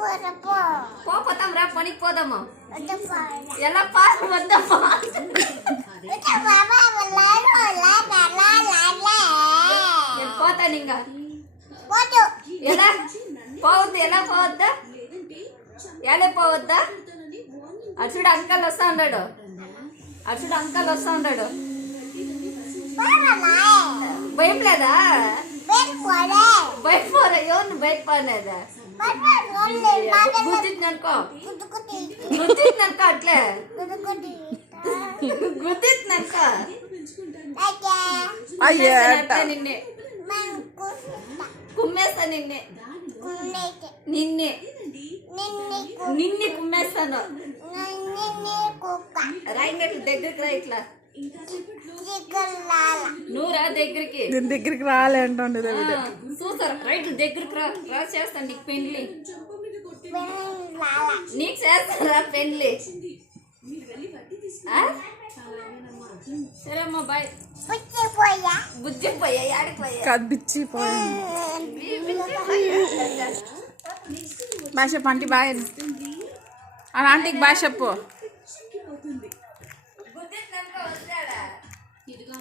పోతాం రా పనికి పోదాము ఎలా పాస్ వద్దామా నేను పోతాను ఇంకా ఎలా పోవద్దు ఎలా పోవద్దా ఎలా పోవద్దా అర్చుడు అంకల్ వస్తా ఉన్నాడు అర్చుడు అంకల్ వస్తా ఉన్నాడు భయం లేదా బయట పోరా ఎవరిని బయట పోలేదా గుర్తిందనుకో గుర్తిందనుకో అట్లే గుర్తిందనుకో నిన్నే కుమ్మేస్తా నిన్నే నిన్నే నిన్నే కుమ్మేస్తాను రాయినట్లు దగ్గరికి రా ఇట్లా నువ్వు రా దగ్గరికి దగ్గరికి రాలే అంటుండే చూసారు రైట్ దగ్గరికి రా రా చేస్తాను నీకు పెళ్లి నీకు చేస్తారా పెళ్లి సరే అమ్మా బాయ్ బుజ్జి పోయా యాడికి పోయా బిచ్చి బాగా చెప్పు ఆంటీ బాయ్ అలా ఆంటీకి బాగా చెప్పు ఇదిగో